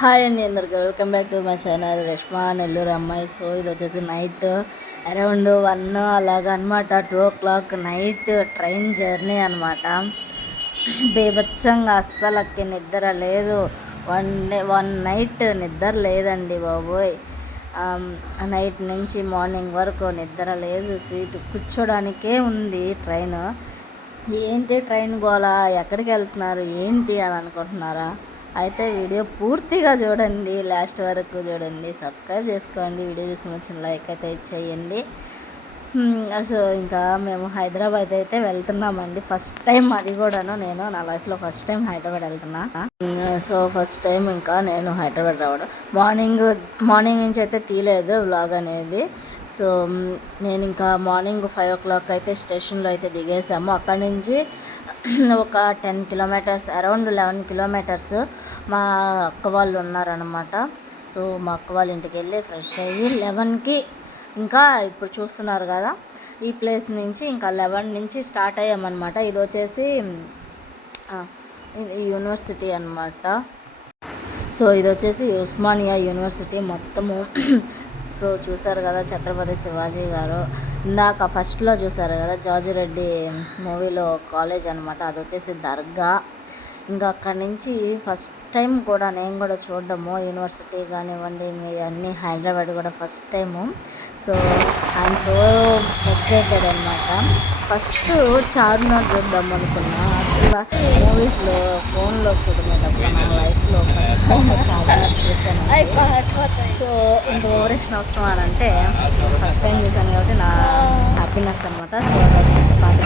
Hi అండి అందరికి welcome back to my channel Rashma Nellore అమ్మాయి సో ఇది వచ్చేసి నైట్ అరౌండ్ వన్ అలాగా అనమాట two o'clock night train journey అనమాట బీభత్సంగా అస్సలకి నిద్ర లేదు. వన్ డే వన్ నైట్ నిద్ర లేదండి బాబోయ్. Um, నైట్ నుంచి మార్నింగ్ వరకు నిద్ర లేదు. సీటు కూర్చోడానికే ఉంది ట్రైన్ ఏంటి ట్రైన్ గోలా? ఎక్కడికి వెళ్తున్నారు? ఏంటి అని అనుకుంటున్నారా? అయితే వీడియో పూర్తిగా చూడండి లాస్ట్ వరకు చూడండి సబ్స్క్రైబ్ చేసుకోండి వీడియో చూసి వచ్చిన లైక్ అయితే ఇచ్చేయండి. సో ఇంకా మేము హైదరాబాద్ అయితే వెళ్తున్నామండి. ఫస్ట్ టైం అది కూడాను నేను నా లైఫ్లో ఫస్ట్ టైం హైదరాబాద్ వెళ్తున్నా. సో ఫస్ట్ టైం ఇంకా నేను హైదరాబాద్ రావడం. మార్నింగ్ మార్నింగ్ నుంచి అయితే తీయలేదు వ్లాగ్ అనేది. సో నేను ఇంకా మార్నింగ్ ఫైవ్ ఓ క్లాక్ అయితే స్టేషన్లో అయితే దిగేసాము. అక్కడి నుంచి ఒక ten kilometres around eleven kilometres మా అక్క వాళ్ళు ఉన్నారనమాట సో మా అక్క వాళ్ళ ఇంటికి వెళ్ళి ఫ్రెష్ అయ్యి లెవెన్కి ఇంకా ఇప్పుడు చూస్తున్నారు కదా ఈ ప్లేస్ నుంచి ఇంకా లెవెన్ నుంచి స్టార్ట్ అయ్యామన్నమాట. ఇది వచ్చేసి యూనివర్సిటీ అనమాట సో ఇది వచ్చేసి ఉస్మానియా యూనివర్సిటీ మొత్తము. సో చూసారు కదా ఛత్రపతి శివాజీ గారు. ఇందాక ఫస్ట్లో చూసారు కదా జార్జి రెడ్డి మూవీలో కాలేజ్ అనమాట అది వచ్చేసి దర్గా. ఇంకా అక్కడి నుంచి ఫస్ట్ టైం కూడా నేను కూడా చూడడము. యూనివర్సిటీ కానివ్వండి మీ అన్నీ హైదరాబాద్ కూడా first time. So I'm so excited అనమాట ఫస్ట్ చార్మినార్ చూద్దాం అనుకున్నా. అసలు మూవీస్లో ఫోన్లో చూడమేటప్పుడు నా లైఫ్లో. ఫస్ట్ టైం చార్మినార్ చూసాను సో ఇంత ఓవరేషన్ అవసరం అని అంటే ఫస్ట్ టైం చూసాను కాబట్టి నా హ్యాపీనెస్ అనమాట సో అది వచ్చేసి పాత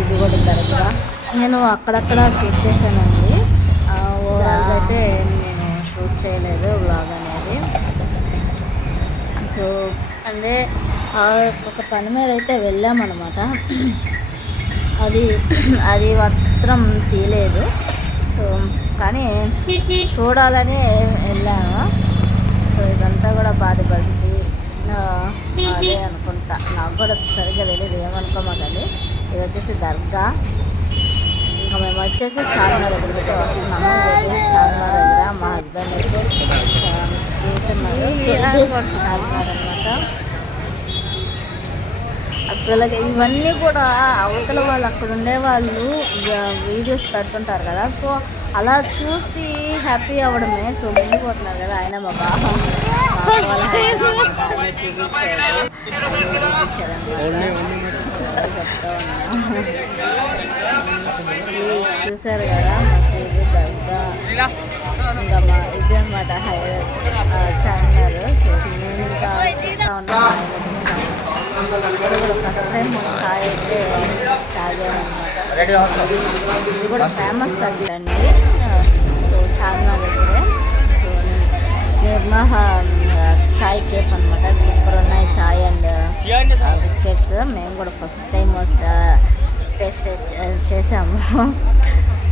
ఇది కూడా దర్గా నేను అక్కడక్కడ ఫిట్ చేశానండి. అయితే నేను షూట్ చేయలేదు వ్లాగ్ అనేది. సో అంటే ఒక పని మీద అయితే వెళ్ళామన్నమాట. అది అది మాత్రం తీయలేదు సో కానీ చూడాలని వెళ్ళాను. సో ఇదంతా కూడా బాధ బస్తీ. అదే అనుకుంటా. నాకు కూడా సరిగ్గా తెలియదు ఏమనుకోమాకండి. ఇది వచ్చేసి దర్గా. ఇంకా మేము వచ్చేసి చార్మినార్ దగ్గరికి వస్తున్నాము. వచ్చేసి చార్మినార్ దగ్గర మా హస్బెండ్ అయితే చార్మినార్ అనమాట అసలు ఇవన్నీ కూడా అవతల వాళ్ళు అక్కడ ఉండే వాళ్ళు వీడియోస్ పెడుతుంటారు కదా. సో అలా చూసి హ్యాపీ అవ్వడమే. సో ముందుకుపోతున్నారు కదా ఆయన మా బాబా. చెప్తా ఉన్నా. చూసారు కదా మసీదు దర్గా ఇంకా మా ఇది అనమాట హై చార్మినార్ సో నేను ఇంకా చూస్తా ఉన్నాను ఫస్ట్ టైం ఛాయ్ అయితే తాగామన్నమాట. ఇది కూడా ఫేమస్ అండి సో చార్మినార్ దగ్గరే సో నిర్మహ చాయ్ కేఫ్ అనమాట సూపర్ ఉన్నాయి చాయ్ అండ్ బిస్కెట్స్. మేము కూడా ఫస్ట్ టైం టేస్ట్ చేసాము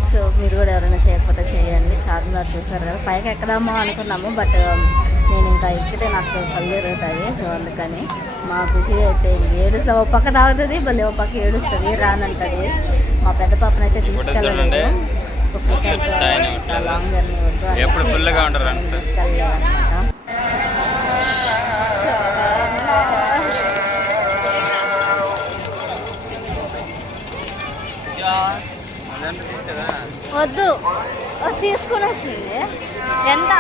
సో మీరు కూడా ఎవరైనా చేయకపోతే చేయండి. చార్మినార్ చూసారు కదా. పైకి ఎక్కదామో అనుకున్నాము బట్ నేను ఇంకా ఎక్కితే నాకు కళ్ళు తిరుగుతాయి. సో అందుకని మా ఖుషి అయితే ఏడుస్తా. ఓ పక్క తాగుతుంది మళ్ళీ ఓ పక్క ఏడుస్తుంది రానంటది. మా పెద్ద పాపనైతే తీసుకెళ్ళలేదు. సో అయితే లాంగ్ జర్నీ వద్దు తీసుకుని వస్తుంది ఎంత?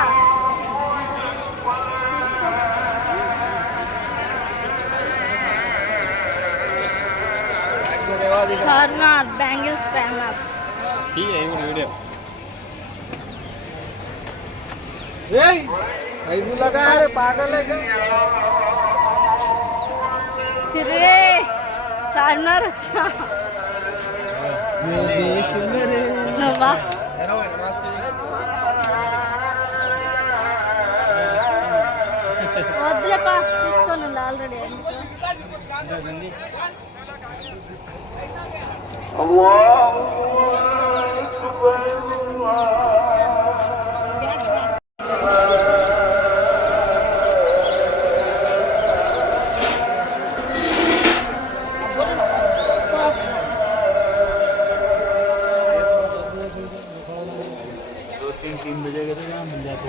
Charminar bangles famous. Video. Siri Charminar వచ్చిన. నువ్వా? లేపా తీసుకోనండి ఆల్రెడీ तीन बजे का तो यहाँ मिल जाते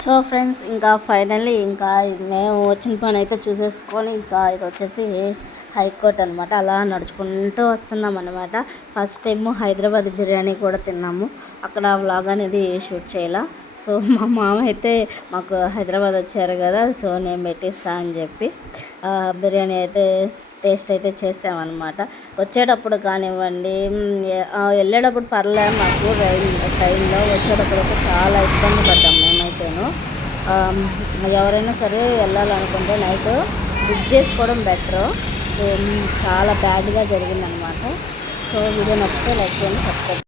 సో ఫ్రెండ్స్ ఇంకా ఫైనల్లీ ఇంకా మేము వచ్చిన పని అయితే చూసేసుకొని ఇంకా ఇది వచ్చేసి హైకోర్ట్ అనమాట అలా నడుచుకుంటూ వస్తున్నాం అనమాట ఫస్ట్ టైం హైదరాబాద్ బిర్యానీ కూడా తిన్నాము. అక్కడ వ్లాగ్ అనేది షూట్ చేయాల? సో మా మామ అయితే మాకు హైదరాబాద్ వచ్చారు కదా సో నేను పెట్టిస్తా అని చెప్పి బిర్యానీ అయితే టేస్ట్ అయితే చేసామన్నమాట. వచ్చేటప్పుడు కానివ్వండి వెళ్ళేటప్పుడు పర్లే మాకు రైల్ ట్రైన్లో వచ్చేటప్పుడు అయితే చాలా ఇబ్బంది పడ్డాం మేమైతేను. ఎవరైనా సరే వెళ్ళాలనుకుంటే నైట్ బుక్ చేసుకోవడం బెటర్. సో చాలా బ్యాడ్గా జరిగిందనమాట సో వీడియో నచ్చితే లైక్ చేయండి సబ్స్క్రైబ్